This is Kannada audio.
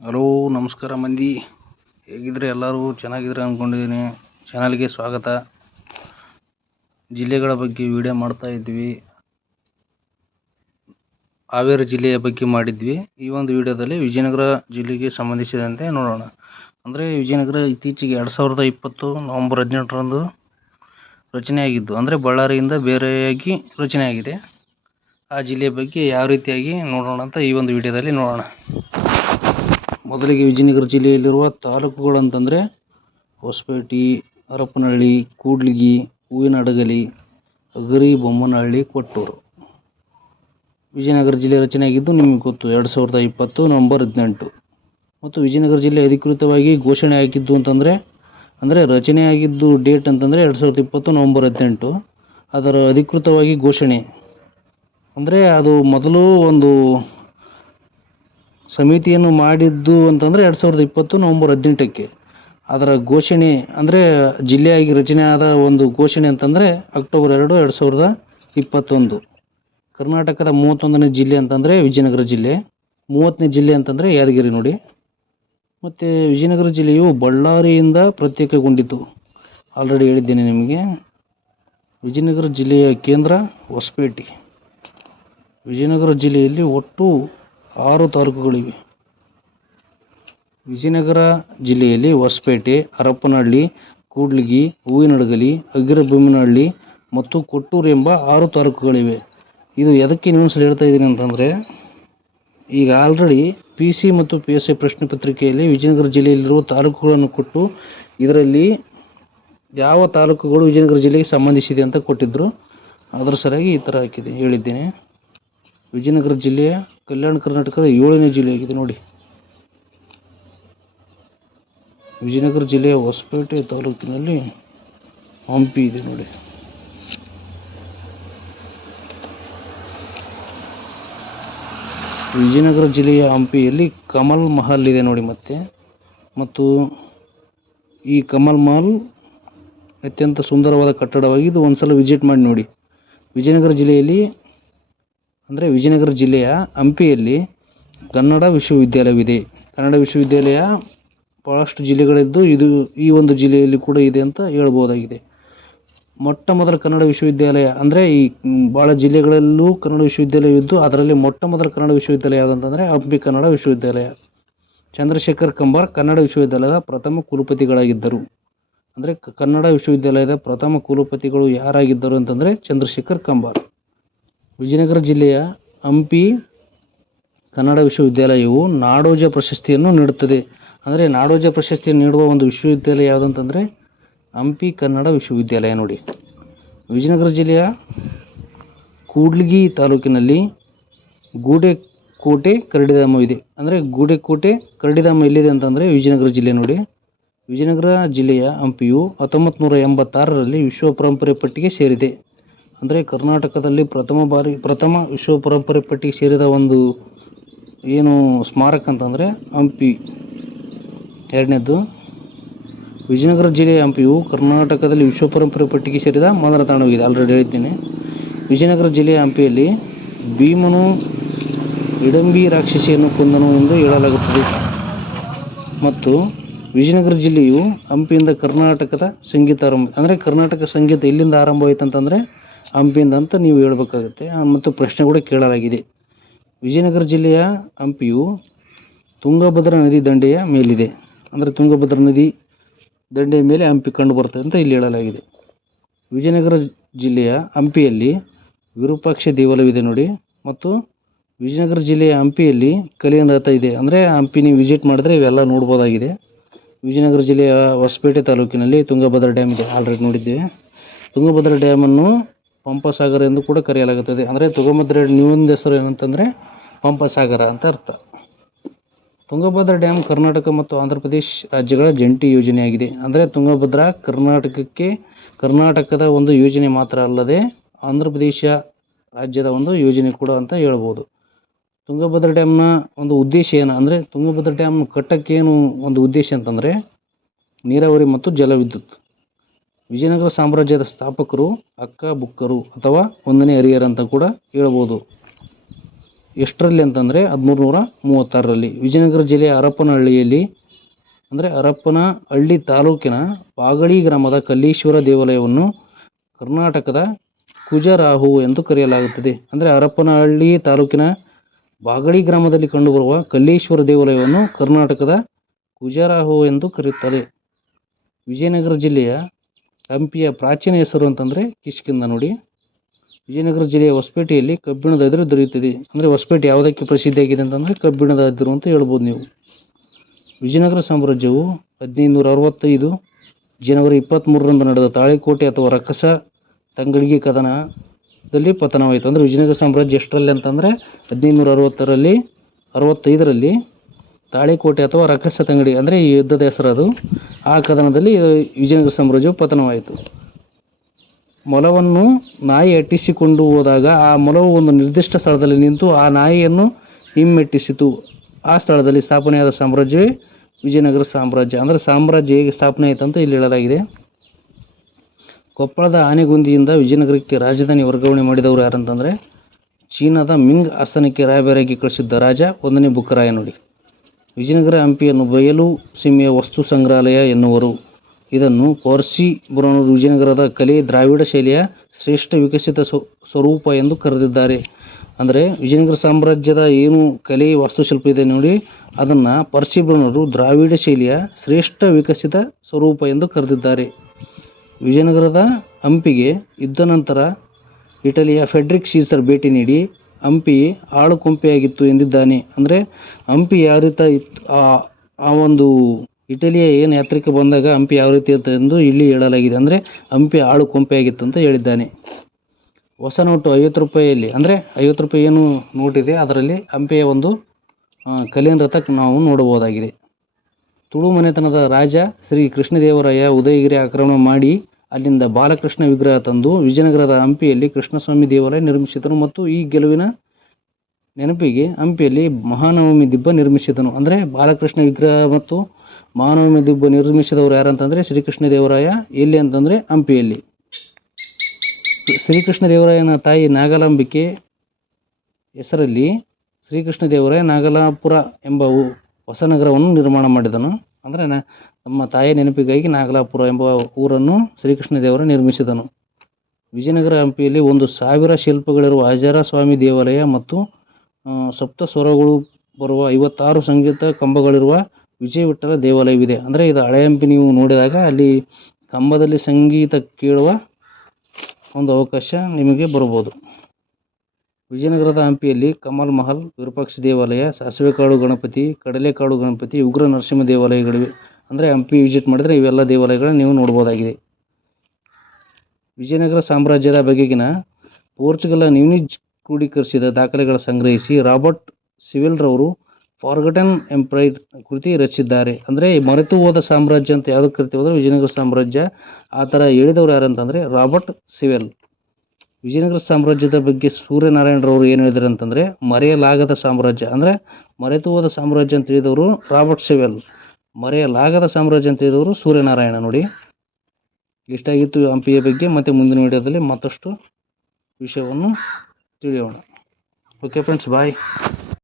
ಹಲೋ, ನಮಸ್ಕಾರ ಮಂದಿ. ಹೇಗಿದ್ರೆ ಎಲ್ಲರೂ? ಚೆನ್ನಾಗಿದ್ರೆ ಅಂದ್ಕೊಂಡಿದ್ದೀನಿ ಚಾನಲ್ಗೆ ಸ್ವಾಗತ. ಜಿಲ್ಲೆಗಳ ಬಗ್ಗೆ ವಿಡಿಯೋ ಮಾಡ್ತಾ ಇದ್ವಿ. ಹಾವೇರಿ ಜಿಲ್ಲೆಯ ಬಗ್ಗೆ ಮಾಡಿದ್ವಿ. ಈ ಒಂದು ವಿಡಿಯೋದಲ್ಲಿ ವಿಜಯನಗರ ಜಿಲ್ಲೆಗೆ ಸಂಬಂಧಿಸಿದಂತೆ ನೋಡೋಣ. ಅಂದರೆ ವಿಜಯನಗರ ಇತ್ತೀಚೆಗೆ ಎರಡು ಸಾವಿರದ ಇಪ್ಪತ್ತು ನವಂಬರ್ ಹದಿನೆಂಟರಂದು ರಚನೆಯಾಗಿದ್ದು, ಅಂದರೆ ಬಳ್ಳಾರಿಯಿಂದ ಬೇರೆಯಾಗಿ ರಚನೆಯಾಗಿದೆ. ಆ ಜಿಲ್ಲೆಯ ಬಗ್ಗೆ ಯಾವ ರೀತಿಯಾಗಿ ನೋಡೋಣ ಅಂತ ಈ ಒಂದು ವಿಡಿಯೋದಲ್ಲಿ ನೋಡೋಣ. ಮೊದಲಿಗೆ ವಿಜಯನಗರ ಜಿಲ್ಲೆಯಲ್ಲಿರುವ ತಾಲೂಕುಗಳಂತಂದರೆ ಹೊಸಪೇಟೆ, ಹರಪನಹಳ್ಳಿ, ಕೂಡ್ಲಿಗಿ ಹೂವಿನಡಗಲಿ ಅಗರಿ ಬೊಮ್ಮನಹಳ್ಳಿ, ಕೊಟ್ಟೂರು. ವಿಜಯನಗರ ಜಿಲ್ಲೆ ರಚನೆಯಾಗಿದ್ದು ನಿಮಗೆ ಗೊತ್ತು, ಎರಡು ಸಾವಿರದ ಇಪ್ಪತ್ತು ನವಂಬರ್ ಹದಿನೆಂಟು. ಮತ್ತು ವಿಜಯನಗರ ಜಿಲ್ಲೆ ಅಧಿಕೃತವಾಗಿ ಘೋಷಣೆ ಆಗಿದ್ದು ಅಂತಂದರೆ, ಅಂದರೆ ರಚನೆಯಾಗಿದ್ದು ಡೇಟ್ ಅಂತಂದರೆ ಎರಡು ಸಾವಿರದ ಇಪ್ಪತ್ತು ನವಂಬರ್ ಹದಿನೆಂಟು. ಅದರ ಅಧಿಕೃತವಾಗಿ ಘೋಷಣೆ. ಅಂದರೆ ಅದು ಮೊದಲು ಒಂದು ಸಮಿತಿಯನ್ನು ಮಾಡಿದ್ದು ಅಂತಂದರೆ ಎರಡು ಸಾವಿರದ ಇಪ್ಪತ್ತು ನವಂಬರ್ ಹದಿನೆಂಟಕ್ಕೆ. ಅದರ ಘೋಷಣೆ ಅಂದರೆ ಜಿಲ್ಲೆಯಾಗಿ ರಚನೆ ಆದ ಒಂದು ಘೋಷಣೆ ಅಂತಂದರೆ ಅಕ್ಟೋಬರ್ ಎರಡು ಎರಡು ಸಾವಿರದ ಇಪ್ಪತ್ತೊಂದು. ಕರ್ನಾಟಕದ ಮೂವತ್ತೊಂದನೇ ಜಿಲ್ಲೆ ಅಂತಂದರೆ ವಿಜಯನಗರ ಜಿಲ್ಲೆ. ಮೂವತ್ತನೇ ಜಿಲ್ಲೆ ಅಂತಂದರೆ ಯಾದಗಿರಿ ನೋಡಿ. ಮತ್ತು ವಿಜಯನಗರ ಜಿಲ್ಲೆಯು ಬಳ್ಳಾರಿಯಿಂದ ಪ್ರತ್ಯೇಕಗೊಂಡಿತು. ಆಲ್ರೆಡಿ ಹೇಳಿದ್ದೇನೆ ನಿಮಗೆ. ವಿಜಯನಗರ ಜಿಲ್ಲೆಯ ಕೇಂದ್ರ ಹೊಸಪೇಟೆ. ವಿಜಯನಗರ ಜಿಲ್ಲೆಯಲ್ಲಿ ಒಟ್ಟು ಆರು ತಾಲೂಕುಗಳಿವೆ. ವಿಜಯನಗರ ಜಿಲ್ಲೆಯಲ್ಲಿ ಹೊಸಪೇಟೆ ಹರಪ್ಪನಹಳ್ಳಿ ಕೂಡ್ಲಿಗಿ, ಹೂವಿನಡಗಲಿ ಅಗಿರಭೂಮಿನಹಳ್ಳಿ ಮತ್ತು ಕೊಟ್ಟೂರು ಎಂಬ ಆರು ತಾಲೂಕುಗಳಿವೆ. ಇದು ಎದಕ್ಕೆ ನ್ಯೂಸ್ ಹೇಳ್ತಾ ಇದ್ದೀನಿ ಅಂತಂದರೆ, ಈಗ ಆಲ್ರೆಡಿ ಪಿ ಸಿ ಮತ್ತು ಪಿ ಎಸ್ ಐ ಪ್ರಶ್ನೆ ಪತ್ರಿಕೆಯಲ್ಲಿ ವಿಜಯನಗರ ಜಿಲ್ಲೆಯಲ್ಲಿರುವ ತಾಲೂಕುಗಳನ್ನು ಕೊಟ್ಟು ಇದರಲ್ಲಿ ಯಾವ ತಾಲೂಕುಗಳು ವಿಜಯನಗರ ಜಿಲ್ಲೆಗೆ ಸಂಬಂಧಿಸಿದೆ ಅಂತ ಕೊಟ್ಟಿದ್ದರು ಅದರ ಸರಿಯಾಗಿ ಈ ಥರ ಹಾಕಿದೆ. ಹೇಳಿದ್ದೇನೆ. ವಿಜಯನಗರ ಜಿಲ್ಲೆಯ ಕಲ್ಯಾಣ ಕರ್ನಾಟಕದ ಏಳನೇ ಜಿಲ್ಲೆಯಾಗಿದೆ ನೋಡಿ. ವಿಜಯನಗರ ಜಿಲ್ಲೆಯ ಹೊಸಪೇಟೆ ತಾಲೂಕಿನಲ್ಲಿ ಹಂಪಿ ಇದೆ ನೋಡಿ. ವಿಜಯನಗರ ಜಿಲ್ಲೆಯ ಹಂಪಿಯಲ್ಲಿ ಕಮಲ್ ಮಹಲ್ ಇದೆ ನೋಡಿ ಮತ್ತೆ. ಮತ್ತು ಈ ಕಮಲ್ ಮಹಲ್ ಅತ್ಯಂತ ಸುಂದರವಾದ ಕಟ್ಟಡವಾಗಿದ್ದು ಒಂದ್ಸಲ ವಿಸಿಟ್ ಮಾಡಿ ನೋಡಿ. ವಿಜಯನಗರ ಜಿಲ್ಲೆಯಲ್ಲಿ ಅಂದರೆ ವಿಜಯನಗರ ಜಿಲ್ಲೆಯ ಹಂಪಿಯಲ್ಲಿ ಕನ್ನಡ ವಿಶ್ವವಿದ್ಯಾಲಯವಿದೆ. ಕನ್ನಡ ವಿಶ್ವವಿದ್ಯಾಲಯ ಭಾಳಷ್ಟು ಜಿಲ್ಲೆಗಳಿದ್ದು ಇದು ಈ ಒಂದು ಜಿಲ್ಲೆಯಲ್ಲಿ ಕೂಡ ಇದೆ ಅಂತ ಹೇಳ್ಬೋದಾಗಿದೆ. ಮೊಟ್ಟ ಮೊದಲ ಕನ್ನಡ ವಿಶ್ವವಿದ್ಯಾಲಯ ಅಂದರೆ ಈ ಭಾಳ ಜಿಲ್ಲೆಗಳಲ್ಲೂ ಕನ್ನಡ ವಿಶ್ವವಿದ್ಯಾಲಯವಿದ್ದು, ಅದರಲ್ಲಿ ಮೊಟ್ಟ ಮೊದಲ ಕನ್ನಡ ವಿಶ್ವವಿದ್ಯಾಲಯ ಯಾವುದಂತಂದರೆ ಹಂಪಿ ಕನ್ನಡ ವಿಶ್ವವಿದ್ಯಾಲಯ. ಚಂದ್ರಶೇಖರ್ ಕಂಬಾರ್ ಕನ್ನಡ ವಿಶ್ವವಿದ್ಯಾಲಯದ ಪ್ರಥಮ ಕುಲಪತಿಗಳಾಗಿದ್ದರು. ಅಂದರೆ ಕನ್ನಡ ವಿಶ್ವವಿದ್ಯಾಲಯದ ಪ್ರಥಮ ಕುಲಪತಿಗಳು ಯಾರಾಗಿದ್ದರು ಅಂತಂದರೆ ಚಂದ್ರಶೇಖರ್ ಕಂಬಾರ್. ವಿಜಯನಗರ ಜಿಲ್ಲೆಯ ಹಂಪಿ ಕನ್ನಡ ವಿಶ್ವವಿದ್ಯಾಲಯವು ನಾಡೋಜ ಪ್ರಶಸ್ತಿಯನ್ನು ನೀಡುತ್ತದೆ. ಅಂದರೆ ನಾಡೋಜ ಪ್ರಶಸ್ತಿಯನ್ನು ನೀಡುವ ಒಂದು ವಿಶ್ವವಿದ್ಯಾಲಯ ಯಾವುದಂತಂದರೆ ಹಂಪಿ ಕನ್ನಡ ವಿಶ್ವವಿದ್ಯಾಲಯ ನೋಡಿ. ವಿಜಯನಗರ ಜಿಲ್ಲೆಯ ಕೂಡ್ಲಿಗಿ ತಾಲೂಕಿನಲ್ಲಿ ಗೂಡೆಕೋಟೆ ಕರಡಿಧಾಮವಿದೆ ಅಂದರೆ ಗೂಡೆಕೋಟೆ ಕರಡಿಧಾಮ ಎಲ್ಲಿದೆ ಅಂತಂದರೆ ವಿಜಯನಗರ ಜಿಲ್ಲೆ ನೋಡಿ. ವಿಜಯನಗರ ಜಿಲ್ಲೆಯ ಹಂಪಿಯು ಹತ್ತೊಂಬತ್ತು ನೂರ ಎಂಬತ್ತಾರರಲ್ಲಿ ವಿಶ್ವ ಪರಂಪರೆ ಪಟ್ಟಿಗೆ ಸೇರಿದೆ. ಅಂದರೆ ಕರ್ನಾಟಕದಲ್ಲಿ ಪ್ರಥಮ ಬಾರಿ, ಪ್ರಥಮ ವಿಶ್ವ ಪರಂಪರೆ ಪಟ್ಟಿಗೆ ಸೇರಿದ ಒಂದು ಏನು ಸ್ಮಾರಕ ಅಂತಂದರೆ ಹಂಪಿ. ಎರಡನೇದು ವಿಜಯನಗರ ಜಿಲ್ಲೆಯ ಹಂಪಿಯು ಕರ್ನಾಟಕದಲ್ಲಿ ವಿಶ್ವ ಪರಂಪರೆ ಪಟ್ಟಿಗೆ ಸೇರಿದ ಮೊದಲ ತಾಣವಾಗಿದೆ. ಆಲ್ರೆಡಿ ಹೇಳಿದ್ದೇನೆ. ವಿಜಯನಗರ ಜಿಲ್ಲೆಯ ಹಂಪಿಯಲ್ಲಿ ಭೀಮನು ಇಡಂಬಿ ರಾಕ್ಷಸಿಯನ್ನು ಕೊಂದನು ಎಂದು ಹೇಳಲಾಗುತ್ತದೆ. ಮತ್ತು ವಿಜಯನಗರ ಜಿಲ್ಲೆಯು ಹಂಪಿಯಿಂದ ಕರ್ನಾಟಕದ ಸಂಗೀತ ಆರಂಭ, ಅಂದರೆ ಕರ್ನಾಟಕ ಸಂಗೀತ ಎಲ್ಲಿಂದ ಆರಂಭವಾಯಿತು ಅಂತಂದರೆ ಹಂಪಿಯಿಂದ ಅಂತ ನೀವು ಹೇಳಬೇಕಾಗುತ್ತೆ. ಮತ್ತು ಪ್ರಶ್ನೆ ಕೂಡ ಕೇಳಲಾಗಿದೆ. ವಿಜಯನಗರ ಜಿಲ್ಲೆಯ ಹಂಪಿಯು ತುಂಗಭದ್ರಾ ನದಿ ದಂಡೆಯ ಮೇಲಿದೆ. ಅಂದರೆ ತುಂಗಭದ್ರಾ ನದಿ ದಂಡೆಯ ಮೇಲೆ ಹಂಪಿ ಕಂಡು ಬರ್ತದೆ ಅಂತ ಇಲ್ಲಿ ಹೇಳಲಾಗಿದೆ. ವಿಜಯನಗರ ಜಿಲ್ಲೆಯ ಹಂಪಿಯಲ್ಲಿ ವಿರೂಪಾಕ್ಷ ದೇವಾಲಯವಿದೆ ನೋಡಿ. ಮತ್ತು ವಿಜಯನಗರ ಜಿಲ್ಲೆಯ ಹಂಪಿಯಲ್ಲಿ ಕಲಿಯನ್ ರಥ ಇದೆ. ಅಂದರೆ ಹಂಪಿ ನೀವು ವಿಸಿಟ್ ಮಾಡಿದ್ರೆ ಇವೆಲ್ಲ ನೋಡ್ಬೋದಾಗಿದೆ. ವಿಜಯನಗರ ಜಿಲ್ಲೆಯ ಹೊಸಪೇಟೆ ತಾಲೂಕಿನಲ್ಲಿ ತುಂಗಭದ್ರಾ ಡ್ಯಾಮ್ ಇದೆ. ಆಲ್ರೆಡಿ ನೋಡಿದ್ದೇವೆ. ತುಂಗಭದ್ರಾ ಡ್ಯಾಮನ್ನು ಪಂಪಸಾಗರ ಎಂದು ಕೂಡ ಕರೆಯಲಾಗುತ್ತದೆ. ಅಂದರೆ ತುಂಗಭದ್ರಾ ಇನ್ನೊಂದು ಹೆಸರು ಏನಂತಂದರೆ ಪಂಪಸಾಗರ ಅಂತ ಅರ್ಥ. ತುಂಗಭದ್ರಾ ಡ್ಯಾಮ್ ಕರ್ನಾಟಕ ಮತ್ತು ಆಂಧ್ರ ಪ್ರದೇಶ ರಾಜ್ಯಗಳ ಜಂಟಿ ಯೋಜನೆಯಾಗಿದೆ. ಅಂದರೆ ತುಂಗಭದ್ರಾ ಕರ್ನಾಟಕಕ್ಕೆ ಕರ್ನಾಟಕದ ಒಂದು ಯೋಜನೆ ಮಾತ್ರ ಅಲ್ಲದೆ ಆಂಧ್ರ ಪ್ರದೇಶ ರಾಜ್ಯದ ಒಂದು ಯೋಜನೆ ಕೂಡ ಅಂತ ಹೇಳ್ಬೋದು. ತುಂಗಭದ್ರಾ ಡ್ಯಾಮ್ನ ಒಂದು ಉದ್ದೇಶ ಏನು? ಅಂದರೆ ತುಂಗಭದ್ರಾ ಡ್ಯಾಮ್ ಕಟ್ಟಕ್ಕೇನು ಒಂದು ಉದ್ದೇಶ ಅಂತಂದರೆ ನೀರಾವರಿ ಮತ್ತು ಜಲವಿದ್ಯುತ್. ವಿಜಯನಗರ ಸಾಮ್ರಾಜ್ಯದ ಸ್ಥಾಪಕರು, ಅಕ್ಕ ಬುಕ್ಕರು ಅಥವಾ ಒಂದನೇ ಹರಿಯರ್ ಅಂತ ಕೂಡ ಹೇಳ್ಬೋದು. ಎಷ್ಟರಲ್ಲಿ ಅಂತಂದರೆ ಹದಿಮೂರು ನೂರ ಮೂವತ್ತಾರರಲ್ಲಿ ವಿಜಯನಗರ ಜಿಲ್ಲೆಯ ಹರಪನಹಳ್ಳಿಯಲ್ಲಿ, ಅಂದರೆ ಹರಪನಹಳ್ಳಿ ತಾಲೂಕಿನ ಬಾಗಳಿ ಗ್ರಾಮದ ಕಲ್ಲೀಶ್ವರ ದೇವಾಲಯವನ್ನು ಕರ್ನಾಟಕದ ಕುಜರಾಹು ಎಂದು ಕರೆಯಲಾಗುತ್ತದೆ. ಅಂದರೆ ಹರಪ್ಪನಹಳ್ಳಿ ತಾಲೂಕಿನ ಬಾಗಳಿ ಗ್ರಾಮದಲ್ಲಿ ಕಂಡುಬರುವ ಕಲ್ಲೀಶ್ವರ ದೇವಾಲಯವನ್ನು ಕರ್ನಾಟಕದ ಕುಜರಾಹು ಎಂದು ಕರೆಯುತ್ತಾರೆ. ವಿಜಯನಗರ ಜಿಲ್ಲೆಯ ಹಂಪಿಯ ಪ್ರಾಚೀನ ಹೆಸರು ಅಂತಂದರೆ ಕಿಷ್ಕಿಂದ ನೋಡಿ. ವಿಜಯನಗರ ಜಿಲ್ಲೆಯ ಹೊಸಪೇಟೆಯಲ್ಲಿ ಕಬ್ಬಿಣದ ಅದಿರು ದೊರೆಯುತ್ತದೆ. ಅಂದರೆ ಹೊಸಪೇಟೆ ಯಾವುದಕ್ಕೆ ಪ್ರಸಿದ್ಧಿಯಾಗಿದೆ ಅಂತಂದರೆ ಕಬ್ಬಿಣದ ಅದಿರು ಅಂತ ಹೇಳ್ಬೋದು ನೀವು. ವಿಜಯನಗರ ಸಾಮ್ರಾಜ್ಯವು ಹದಿನೈದು ನೂರ ಅರವತ್ತೈದು ಜನವರಿ ಇಪ್ಪತ್ತ್ಮೂರರಂದು ನಡೆದ ತಾಳಿಕೋಟೆ ಅಥವಾ ರಕ್ಕಸ ತಂಗಳಿಗೆ ಕದನದಲ್ಲಿ ಪತನವಾಯಿತು. ಅಂದರೆ ವಿಜಯನಗರ ಸಾಮ್ರಾಜ್ಯ ಎಷ್ಟರಲ್ಲಿ ಅಂತಂದರೆ ಹದಿನೈದು ನೂರ ಅರವತ್ತರಲ್ಲಿ, ಅರವತ್ತೈದರಲ್ಲಿ ತಾಳಿಕೋಟೆ ಅಥವಾ ರಕ್ಕಸ ತಂಗಡಿ, ಅಂದರೆ ಈ ಯುದ್ಧದ ಹೆಸರು ಅದು. ಆ ಕದನದಲ್ಲಿ ವಿಜಯನಗರ ಸಾಮ್ರಾಜ್ಯವು ಪತನವಾಯಿತು. ಮೊಲವನ್ನು ನಾಯಿ ಅಟ್ಟಿಸಿಕೊಂಡು ಹೋದಾಗ ಆ ಮೊಲವು ಒಂದು ನಿರ್ದಿಷ್ಟ ಸ್ಥಳದಲ್ಲಿ ನಿಂತು ಆ ನಾಯಿಯನ್ನು ಹಿಮ್ಮೆಟ್ಟಿಸಿತು. ಆ ಸ್ಥಳದಲ್ಲಿ ಸ್ಥಾಪನೆಯಾದ ಸಾಮ್ರಾಜ್ಯವೇ ವಿಜಯನಗರ ಸಾಮ್ರಾಜ್ಯ. ಅಂದರೆ ಸಾಮ್ರಾಜ್ಯ ಹೇಗೆ ಸ್ಥಾಪನೆ ಆಯಿತು ಅಂತ ಇಲ್ಲಿ ಹೇಳಲಾಗಿದೆ. ಕೊಪ್ಪಳದ ಆನೆಗುಂದಿಯಿಂದ ವಿಜಯನಗರಕ್ಕೆ ರಾಜಧಾನಿ ವರ್ಗಾವಣೆ ಮಾಡಿದವರು ಯಾರಂತಂದರೆ ಚೀನಾದ ಮಿಂಗ್ ಆಸ್ಥಾನಕ್ಕೆ ರಾಯಭಾರಿಯಾಗಿ ಕಳಿಸಿದ್ದ ರಾಜ, ಒಂದನೇ ಬುಕ್ಕರಾಯ ನೋಡಿ. ವಿಜಯನಗರ ಹಂಪಿಯನ್ನು ಬಯಲು ಸೀಮೆಯ ವಸ್ತು ಸಂಗ್ರಹಾಲಯ ಎನ್ನುವರು. ಇದನ್ನು ಪರ್ಸಿ ಬುರಾನರು ವಿಜಯನಗರದ ಕಲೆ ದ್ರಾವಿಡ ಶೈಲಿಯ ಶ್ರೇಷ್ಠ ವಿಕಸಿತ ಸ್ವ- ಸ್ವರೂಪ ಎಂದು ಕರೆದಿದ್ದಾರೆ. ಅಂದರೆ ವಿಜಯನಗರ ಸಾಮ್ರಾಜ್ಯದ ಏನು ಕಲೆ ವಾಸ್ತುಶಿಲ್ಪ ಇದೆ ನೋಡಿ, ಅದನ್ನು ಪರ್ಸಿ ಬುರಾನರು ದ್ರಾವಿಡ ಶೈಲಿಯ ಶ್ರೇಷ್ಠ ವಿಕಸಿತ ಸ್ವರೂಪ ಎಂದು ಕರೆದಿದ್ದಾರೆ. ವಿಜಯನಗರದ ಹಂಪಿಗೆ ಯುದ್ಧ ನಂತರ ಇಟಲಿಯ ಫೆಡ್ರಿಕ್ ಸೀಸರ್ ಭೇಟಿ ನೀಡಿ ಹಂಪಿ ಆಳು ಕೊಂಪೆಯಾಗಿತ್ತು ಎಂದಿದ್ದಾನೆ. ಅಂದರೆ ಹಂಪಿ ಯಾವ ರೀತಿ ಇತ್ತು? ಆ- ಒಂದು ಇಟಲಿಯ ಏನು ಯಾತ್ರಿಕೆ ಬಂದಾಗ ಹಂಪಿ ಯಾವ ರೀತಿ ಇತ್ತು ಎಂದು ಇಲ್ಲಿ ಹೇಳಲಾಗಿದೆ. ಅಂದರೆ ಹಂಪಿ ಆಳು ಕೊಂಪೆಯಾಗಿತ್ತು ಅಂತ ಹೇಳಿದ್ದಾನೆ. ಹೊಸ ನೋಟು ಐವತ್ತು ರೂಪಾಯಿಯಲ್ಲಿ. ಅಂದರೆ ಐವತ್ತು ರೂಪಾಯಿ ಏನು ನೋಟಿದೆ ಅದರಲ್ಲಿ ಹಂಪಿಯ ಒಂದು ಕಲಿನ ರಥ ನಾವು ನೋಡಬಹುದಾಗಿದೆ. ತುಳು ಮನೆತನದ ರಾಜ ಶ್ರೀ ಕೃಷ್ಣದೇವರಾಯ ಉದಯಗಿರಿ ಆಕ್ರಮಣ ಮಾಡಿ ಅಲ್ಲಿಂದ ಬಾಲಕೃಷ್ಣ ವಿಗ್ರಹ ತಂದು ವಿಜಯನಗರದ ಹಂಪಿಯಲ್ಲಿ ಕೃಷ್ಣಸ್ವಾಮಿ ದೇವಾಲಯ ನಿರ್ಮಿಸಿದನು ಮತ್ತು ಈ ಗೆಲುವಿನ ನೆನಪಿಗೆ ಹಂಪಿಯಲ್ಲಿ ಮಹಾನವಮಿ ದಿಬ್ಬ ನಿರ್ಮಿಸಿದನು. ಅಂದರೆ ಬಾಲಕೃಷ್ಣ ವಿಗ್ರಹ ಮತ್ತು ಮಹಾನವಮಿ ದಿಬ್ಬ ನಿರ್ಮಿಸಿದವರು ಯಾರಂತಂದರೆ ಶ್ರೀಕೃಷ್ಣ ದೇವರಾಯ. ಎಲ್ಲಿ ಅಂತಂದರೆ ಹಂಪಿಯಲ್ಲಿ. ಶ್ರೀಕೃಷ್ಣ ದೇವರಾಯನ ತಾಯಿ ನಾಗಲಾಂಬಿಕೆ ಹೆಸರಲ್ಲಿ ಶ್ರೀಕೃಷ್ಣ ದೇವರಾಯ ನಾಗಲಾಪುರ ಎಂಬ ಹೊಸ ನಗರವನ್ನು ನಿರ್ಮಾಣ ಮಾಡಿದನು. ಅಂದರೆ ನ ನಮ್ಮ ತಾಯಿಯ ನೆನಪಿಗಾಗಿ ನಾಗಲಾಪುರ ಎಂಬ ಊರನ್ನು ಶ್ರೀಕೃಷ್ಣ ದೇವರ ನಿರ್ಮಿಸಿದನು. ವಿಜಯನಗರ ಹಂಪಿಯಲ್ಲಿ ಒಂದು ಸಾವಿರ ಶಿಲ್ಪಗಳಿರುವ ಅಜರ ಸ್ವಾಮಿ ದೇವಾಲಯ ಮತ್ತು ಸಪ್ತ ಸ್ವರಗಳು ಬರುವ ಐವತ್ತಾರು ಸಂಗೀತ ಕಂಬಗಳಿರುವ ವಿಜಯ ವಿಠಲ ದೇವಾಲಯವಿದೆ. ಅಂದರೆ ಇದು ಹಳೆ ಹಂಪಿ ನೀವು ನೋಡಿದಾಗ ಅಲ್ಲಿ ಕಂಬದಲ್ಲಿ ಸಂಗೀತ ಕೇಳುವ ಒಂದು ಅವಕಾಶ ನಿಮಗೆ ಬರ್ಬೋದು ವಿಜಯನಗರದ ಹಂಪಿಯಲ್ಲಿ ಕಮಲ್ ಮಹಲ್ ವಿರೂಪಾಕ್ಷ ದೇವಾಲಯ, ಸಾಸಿವೆಕಾಳು ಗಣಪತಿ, ಕಡಲೆಕಾಳು ಗಣಪತಿ, ಉಗ್ರ ನರಸಿಂಹ ದೇವಾಲಯಗಳಿವೆ. ಅಂದರೆ ಹಂಪಿ ವಿಸಿಟ್ ಮಾಡಿದರೆ ಇವೆಲ್ಲ ದೇವಾಲಯಗಳನ್ನ ನೀವು ನೋಡ್ಬೋದಾಗಿದೆ. ವಿಜಯನಗರ ಸಾಮ್ರಾಜ್ಯದ ಬಗೆಗಿನ ಪೋರ್ಚುಗಲ್ನ ನ್ಯೂನಿಜ್ ಕ್ರೋಢೀಕರಿಸಿದ ದಾಖಲೆಗಳ ಸಂಗ್ರಹಿಸಿ ರಾಬರ್ಟ್ ಸಿವಿಲ್ರವರು ಫಾರ್ಗಟನ್ ಎಂಪ್ರೈರ್ ಕೃತಿ ರಚಿಸಿದ್ದಾರೆ. ಅಂದರೆ ಮರೆತು ಹೋದ ಸಾಮ್ರಾಜ್ಯ ಅಂತ ಯಾವುದಕ್ಕೆ ಕರಿತೀವಿ ಅಂದರೆ ವಿಜಯನಗರ ಸಾಮ್ರಾಜ್ಯ ಆ ಥರ ಹೇಳಿದವರು ಯಾರಂತಂದರೆ ರಾಬರ್ಟ್ ಸಿವೆಲ್. ವಿಜಯನಗರ ಸಾಮ್ರಾಜ್ಯದ ಬಗ್ಗೆ ಸೂರ್ಯನಾರಾಯಣರವರು ಏನು ಹೇಳಿದರು ಅಂತಂದರೆ ಮರೆಯಲಾಗದ ಸಾಮ್ರಾಜ್ಯ. ಅಂದರೆ ಮರೆತು ಹೋದ ಸಾಮ್ರಾಜ್ಯ ಅಂತ ಹೇಳಿದವರು ರಾಬರ್ಟ್ ಸಿವೆಲ್. ಮರೆಯಲಾಗದ ಸಾಮ್ರಾಜ್ಯ ಅಂತ ಇದ್ದವರು ಸೂರ್ಯನಾರಾಯಣ ನೋಡಿ. ಇಷ್ಟಾಗಿತ್ತು ಹಂಪಿಯ ಬಗ್ಗೆ, ಮತ್ತು ಮುಂದಿನ ವಿಡಿಯೋದಲ್ಲಿ ಮತ್ತಷ್ಟು ವಿಷಯವನ್ನು ತಿಳಿಯೋಣ. Okay friends bye